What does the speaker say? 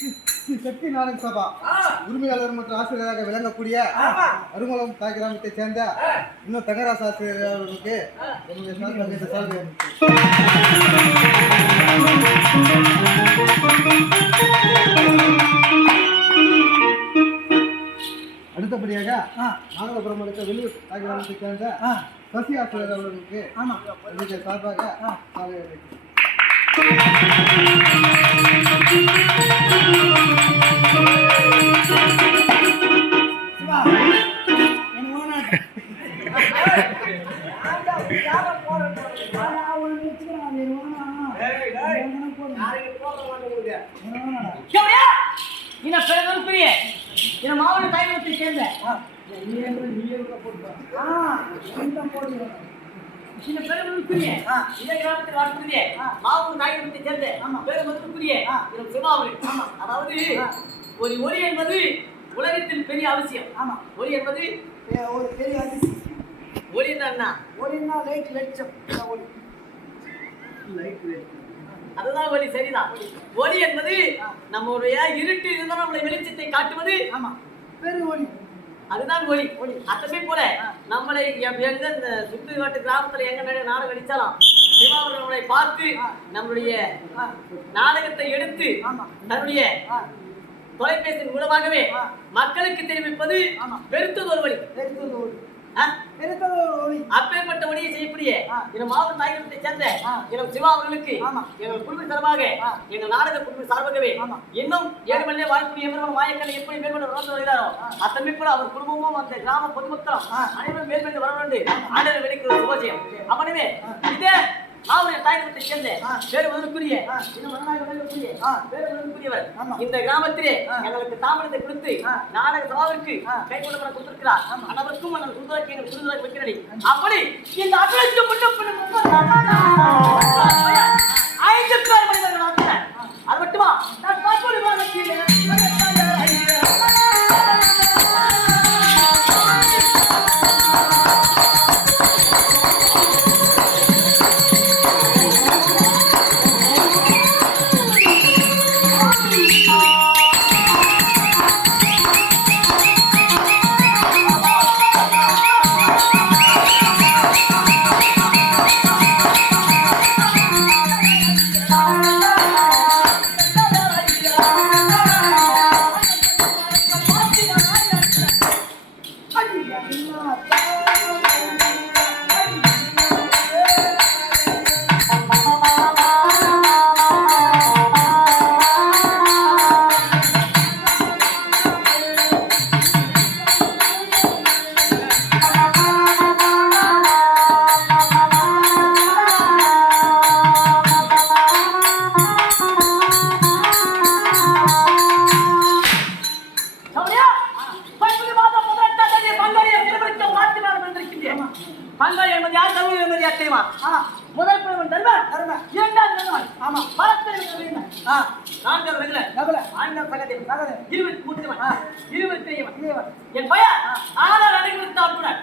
சக்தி நாடக சபா உரிமையாளர் மற்றும் ஆசிரியராக விளங்கக்கூடிய அருமலம் தாய் கிராமத்தை சேர்ந்த இன்னும் தங்கராசு ஆசிரியர் அவர்களுக்கு என்னுடைய சார்பாக அடுத்தபடியாக நாகலபுரம் அடுத்த வெளியூர் தாய் கிராமத்தை சேர்ந்த சசி ஆசிரியர் அவர்களுக்கு என்னுடைய சார்பாக மாவட்ட தாய்மத்தை சேர்ந்த சின்ன பெருமதிக்குரிய இந்த கிராமத்தில் வாழ்க்கக்கூடிய மாவட்ட தாய்மத்தை சேர்ந்த பெருமதிக்குரிய சிவாவளி. அதாவது ஒரு ஒளி என்பது உலகத்தில் பெரிய அவசியம். ஒளி என்பது ஒரு பெரிய அதிசயம். ஒளி என்ன? ஒளின்னா லைட் வெளிச்சம். அதுதான் ஒளி. சரிதான். ஒளி என்பது நம்மளுடைய இருட்டு இருந்தாலும் நம்மளுடைய வெளிச்சத்தை காட்டுவது பெரு ஒளி. அதுதான் ஒளி. அத்தனை போல நம்மளை எங்க இந்த சுற்றுவட்டு கிராமத்துல எங்க நாடகம் அடிச்சாலும் சிவாவர்கள் நம்மளை பார்த்து நம்மளுடைய நாடகத்தை எடுத்து தன்னுடைய தொலைபேசியின் மூலமாகவே மக்களுக்கு தெரிவிப்பது பெருத்தது ஒரு வழி. அப்பேற்பட்ட ஒளியை செய்யக்கூடிய மாவட்ட தாயகத்தை சேர்ந்த சிவா அவர்களுக்கு எங்கள் குடும்ப சார்பாக எங்கள் நாடக குடும்ப சார்பாகவே இன்னும் 7 மணிலே வாழ்க்கை மாயக்கலை எப்படி மேற்கொண்டு வளர்ந்து வருகிறாரோ அத்தனை கூட அவர் குடும்பமும் அந்த கிராம பொதுமக்களும் அனைவரும் மேற்கொண்டு வர வேண்டும் ஆண்டவர் வெளிக்கிற சுபஜயம். அப்படியே இதே அவருடைய தாயகத்தை சேர்ந்த வேறுவதற்குரிய இந்த கிராமத்திலே எங்களுக்கு தாமதத்தை கொடுத்து நாடக சபாவிற்கு கை கொண்டு கொடுத்திருக்கிறார். அனைவருக்கும் சுந்தரக்கு வைக்கிறடி. அப்படி இந்த அகலத்துக்கு முன்னும் 5 பேர் மனிதர்கள் அது மட்டுமா நான் பங்காளி என்பது யார்? தமிழ் என்பது யார் தெரியுமா? முதல் பிரதமன் தர்மன், இரண்டாவது பிரதமன் பரஸ்பரம், நான்காவது நகுல, ஐந்தாவது சகதேவன், 23 என் பையன் ஆனால் அடைகிறது அர்ஜுனன்.